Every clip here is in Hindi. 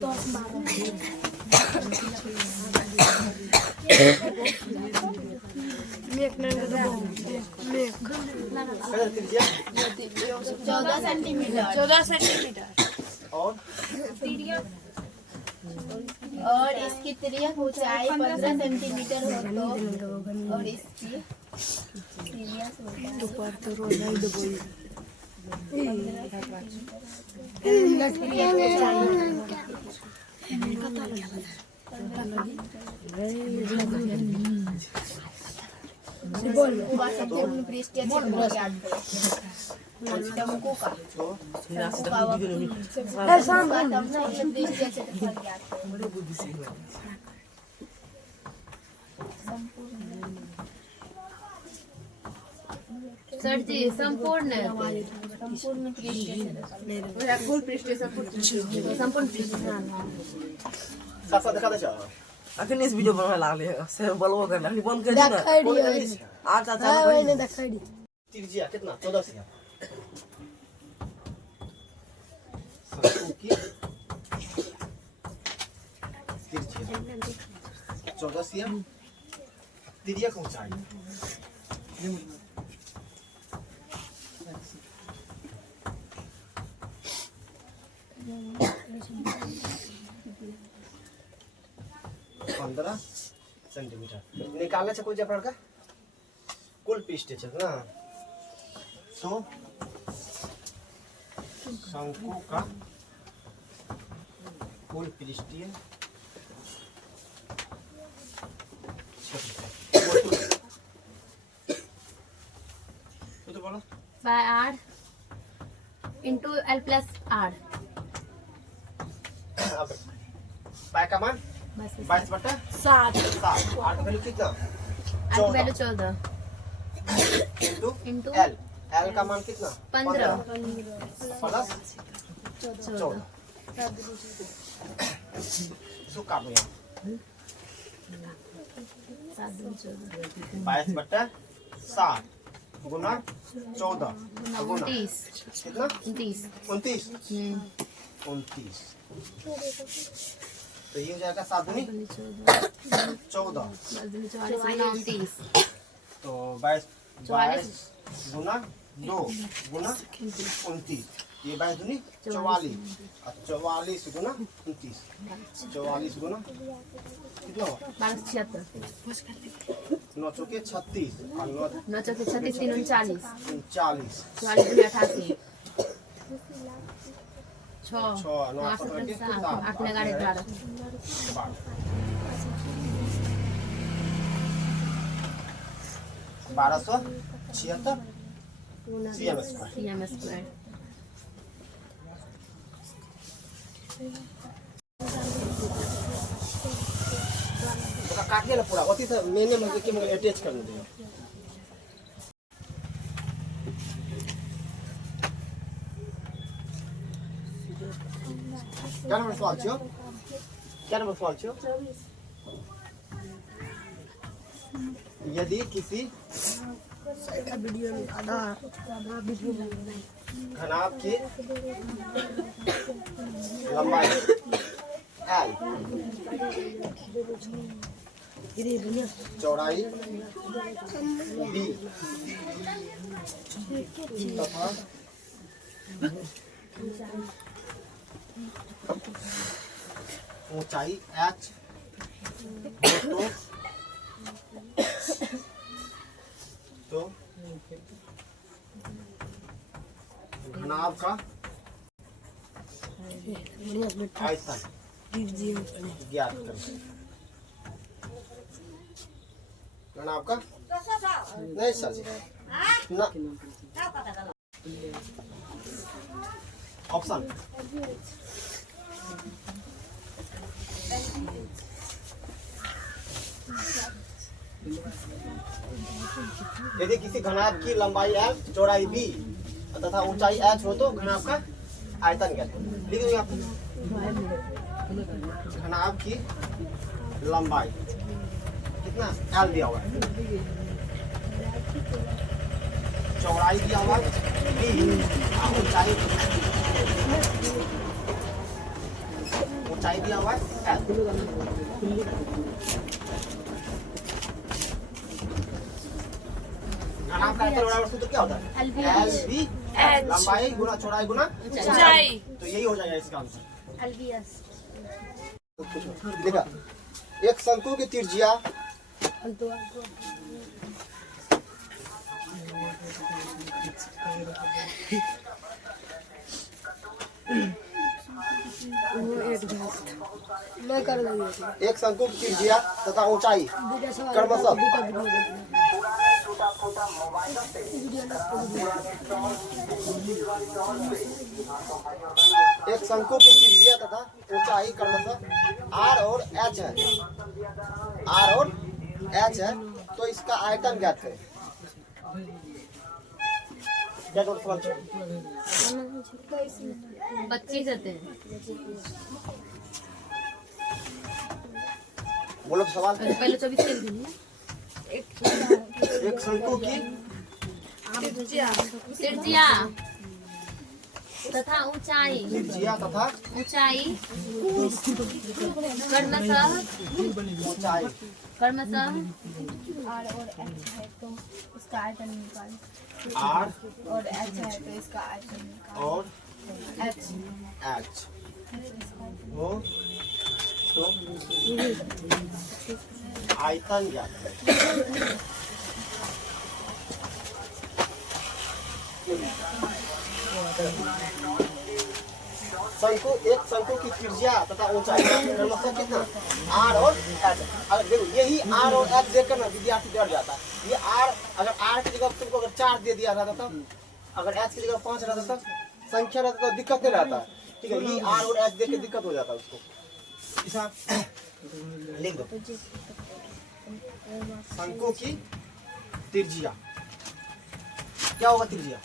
14 सेंटीमीटर और इसकी तिर्यक ऊंचाई 15 सेंटीमीटर हो तो और इसकी तिर्यक संपूर्ण पृष्ठीय क्षेत्र ज्ञात करें। टंकू का सर जी संपूर्ण अखन इस वीडियो बनवा लागले से बोलबो कर लागली बंद कर दी ना आज आज मैंने दिखाई तिरछिया कितना 14 से चौदह से तिर्यक ऊंचाई पंद्रह सेंटीमीटर निकालने से कोई जबर का कुल पृष्ठ है ना तो शंकु का कुल पृष्ठीय तो बोलो by R into L plus R pi का मान 22/7 8 वैल्यू कितना 14 इंटू एल एल का मान कितना 15 प्लस 14 इसको काटो यहाँ 22/7 गुना 14 गुना 29 कितना 29 तो ये हो जाएगा 7 दूनी 14 तो 22 गुना 2 गुना 29 ये 22 दूनी 44 और 44 गुना 29 44 गुना कितना हुआ 9 चौके 36 और 9 चौके 36 3 39 39 44 दूनी 88 6 9 8 ने 11 1276 CM स्क्वायर तो काटिए ना पूरा अति से मैंने मतलब कि मुझे अटैच करने दिया क्या नंबर सवाल छो यदि किसी घनाभ की लंबाई L चौड़ाई B तथा ऊंचाई H तो घनाभ का आयतन ज्ञात करें घनाभ का नहीं सर ना ऑप्शन यदि किसी घनाभ की लंबाई L चौड़ाई B तथा ऊंचाई H हो तो घनाभ का आयतन क्या लिख दो आप घनाभ की लंबाई कितना L दिया हुआ है चौड़ाई दिया हुआ B ऊंचाई ऊंचाई दिया हुआ है L। घनाभ का एंगल बराबर सूत्र क्या होता है? LB लंबाई गुना चौड़ाई गुना ऊंचाई। तो यही हो जाएगा इसका आंसर। LBS। देखा, एक शंकु की त्रिज्या एक शंकु की त्रिज्या तथा ऊंचाई क्रमशः एक शंकु की त्रिज्या तथा ऊंचाई क्रमशः R और H है। R और H है तो इसका आयतन ज्ञात करें। क्या जोड़ सवाल? 25 होते हैं। बोलो सवाल। पहले 24 के लिए एक शंकु की त्रिज्या तथा ऊंचाई त्रिज्या तथा ऊंचाई क्रमशः ऊंचाई क्रमशः R और H है तो इसका आयतन निकाल। R और H है तो इसका आयतन निकाल। और H H हो तो आयतन ज्ञात करें। शंकु एक शंकु की त्रिज्या तथा ऊंचाई क्रमशः कितना R और H। अगर देखो यही R और H देखकर ना विद्यार्थी डर जाता है। ये R अगर R की जगह तुमको अगर 4 दे दिया रहता तब, अगर H की जगह 5 रहता तब संख्या रहता तो दिक्कत नहीं रहता। ठीक है, यही R और H देख के दिक्कत हो जाता है उसको। हिसाब लिख दो। शंकु की त्रिज्या क्या होगा? त्रिज्या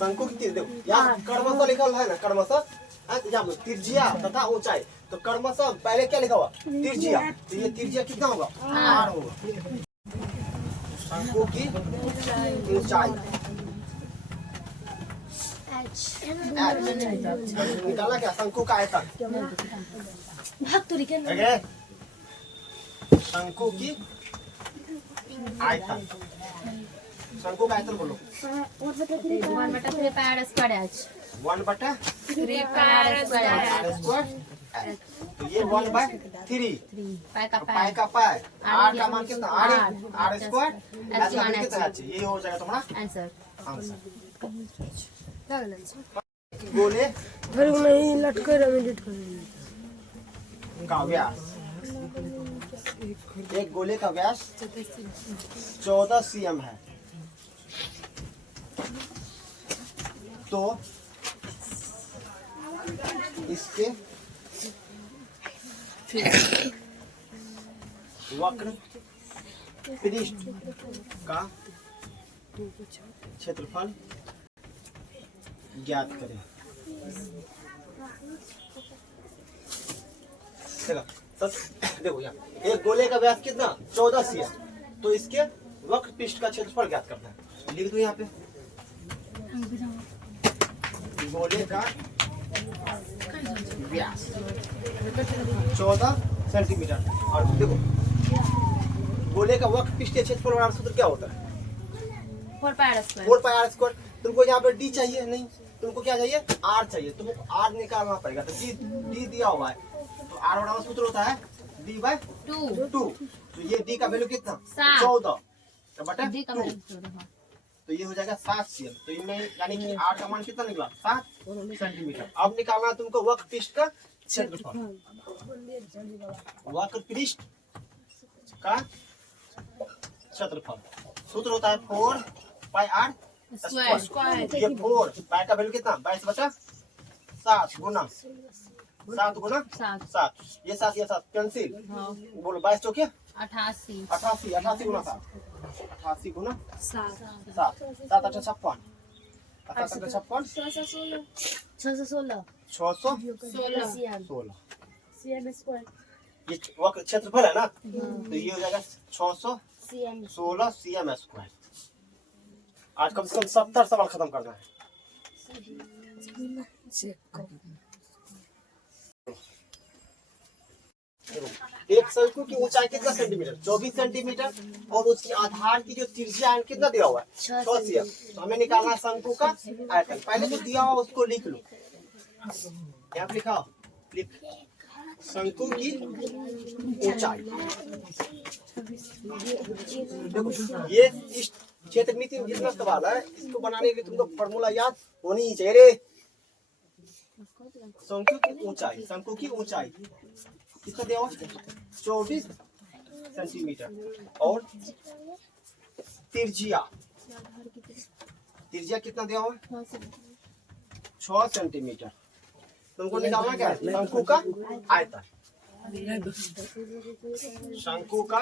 शंकु की त्रिज्या देखो यहाँ क्रमशः लिखा हुआ है ना, क्रमशः यहाँ त्रिज्या तथा ऊंचाई तो क्रमशः पहले क्या लिखा हुआ? त्रिज्या। तो ये त्रिज्या कितना होगा? R होगा। शंकु की ऊंचाई H निकाला क्या? शंकु का आयतन। शंकु की आयतन। शंकु का आयतन बोलो। 1/3 pi square H 1/3 pi square square तो ये 1/3 पाई का पाई का पाई R का मान कितना? R स्क्वायर H का मान कितना है? ये हो जाएगा तुम्हारा आंसर। आंसर। गोले नहीं लटके का व्यास, एक गोले का व्यास 14 cm है तो इसके वक्र पृष्ठ का क्षेत्रफल ज्ञात करें। देखो यहाँ एक गोले का व्यास कितना? 14 cm तो इसके वक्र पृष्ठ का क्षेत्रफल ज्ञात करना है। लिख दो यहाँ पे गोले का व्यास 14 सेंटीमीटर। और देखो गोले का वक्र पृष्ठीय क्षेत्रफल वाला सूत्र क्या होता है? 4 पाई स्क्वायर 4 पाई R स्क्वायर। तुमको यहाँ पर D चाहिए नहीं, तुमको क्या चाहिए? R चाहिए। तुमको R निकालना पड़ेगा तो D दिया हुआ है तो R वाला सूत्र होता है D/2। तो ये D का वैल्यू कितना? 14 बटा 2 तो ये हो जाएगा 7 cm। तो इनमें यानी कि R का मान कितना निकला? 7 सेंटीमीटर। अब निकालना है तुमको वक्र पृष्ठ का क्षेत्रफल। वक्र पृष्ठ का क्षेत्रफल सूत्र होता है 4 पाई R स्क्वायर। ये 4 पाई का वैल्यू कितना? 22/7 गुना 7 गुना 7। ये 7 कैंसिल। बोलो 22 चौके 88 88 गुना 7 88 गुना 7 7 8 56 616 ये वक्र क्षेत्रफल है ना तो ये हो जाएगा 616 cm स्क्वायर। आज कम से कम 70 सवाल खत्म करना है। एक शंकु की ऊंचाई कितना सेंटीमीटर? 24 सेंटीमीटर। और उसकी आधार की जो त्रिज्या है कितना दिया हुआ है? 6 cm। तो हमें निकालना है शंकु का आयतन। पहले जो दिया हुआ उसको लिख लो, यहाँ पे लिखा हो, लिख शंकु की ऊंचाई। देखो ये इस क्षेत्र में जितना सवाल है, इसको बनाने के लिए तुमको फॉर्मूला याद होनी ही चाहिए रे। शंकु की ऊंचाई, शंकु की ऊंचाई कितना दिया हुआ? 24 सेंटीमीटर। और त्रिज्या, त्रिज्या कितना दिया हुआ? 6 सेंटीमीटर। तुमको निकालना क्या है? शंकु का आयतन। शंकु का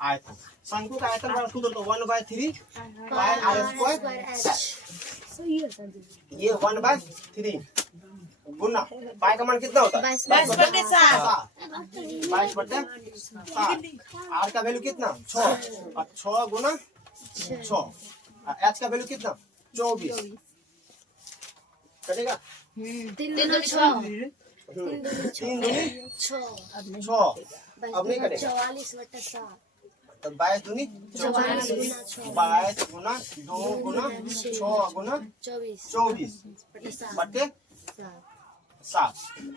आयतन, शंकु का आयतन का सूत्र तो 1/3 पाई r स्क्वायर। ये 1/3 गुना पाई का मान कितना होता है? 22/7। 22/7। r का वैल्यू कितना? 6। और 6 गुना 6। h का वैल्यू कितना? 24 कटेगा। 3 दूनी 6। 3 दूनी 6। अब नहीं कटेगा। 44/7। तो 22 दूनी 44। 22 गुना 2 गुना 6 गुना 24 बटे 7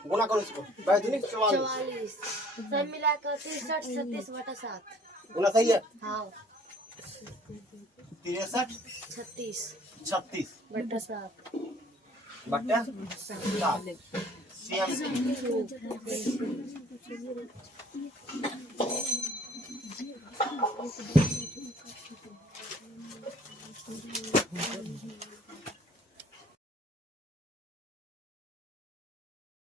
गुना करो इसको। 22 दूनी 44 सब मिलाकर 63/7। गुना सही है। हाँ 63 36 36/7। बटे 7 cm।